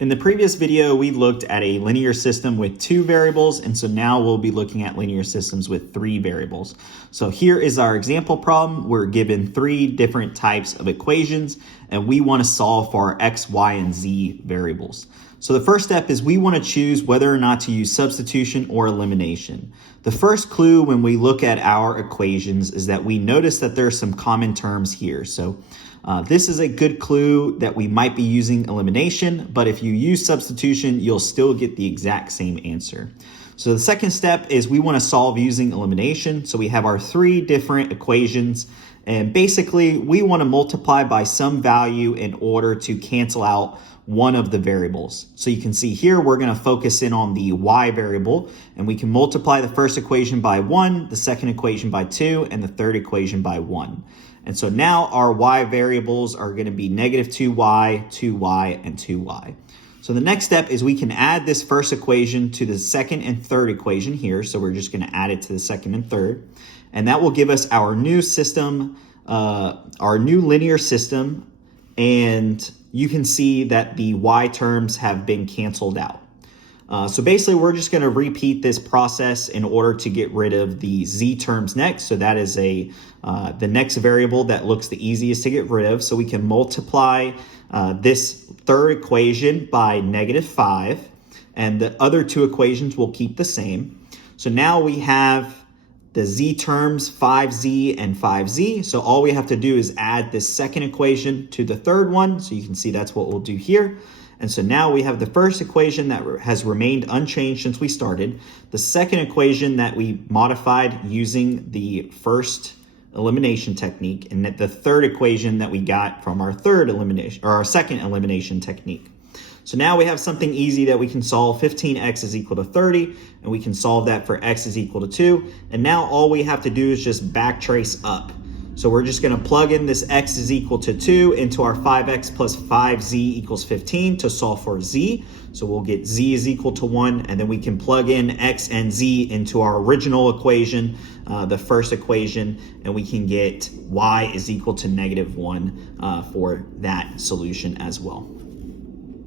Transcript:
In the previous video, we looked at a linear system with 2 variables, and so now we'll be looking at linear systems with 3 variables. So here is our example problem. We're given 3 different types of equations, and we want to solve for our x, y, and z variables. So the first step is we want to choose whether or not to use substitution or elimination. The first clue when we look at our equations is that we notice that there are some common terms here. So this is a good clue that we might be using elimination, but if you use substitution, you'll still get the exact same answer. So the second step is we want to solve using elimination. So we have our 3 different equations, and basically we want to multiply by some value in order to cancel out one of the variables. So you can see here we're going to focus in on the y variable, and we can multiply the first equation by 1, the second equation by 2, and the third equation by 1. And so now our y variables are going to be negative 2y, 2y, and 2y. So the next step is we can add this first equation to the second and third equation here. So we're just going to add it to the second and third. And that will give us our new system, our new linear system. And you can see that the y terms have been canceled out. So basically, we're just going to repeat this process in order to get rid of the z terms next. So that is the next variable that looks the easiest to get rid of. So we can multiply this third equation by negative 5, and the other 2 equations will keep the same. So now we have the z terms 5z and 5z. So all we have to do is add this second equation to the third one. So you can see that's what we'll do here. And so now we have the first equation that has remained unchanged since we started, the second equation that we modified using the first elimination technique, and the third equation that we got from our second elimination technique. So now we have something easy that we can solve. 15x is equal to 30, and we can solve that for x is equal to 2. And now all we have to do is just backtrace up. So we're just going to plug in this x is equal to 2 into our 5x plus 5z equals 15 to solve for z. So we'll get z is equal to 1, and then we can plug in x and z into our original equation, the first equation, and we can get y is equal to negative 1 for that solution as well.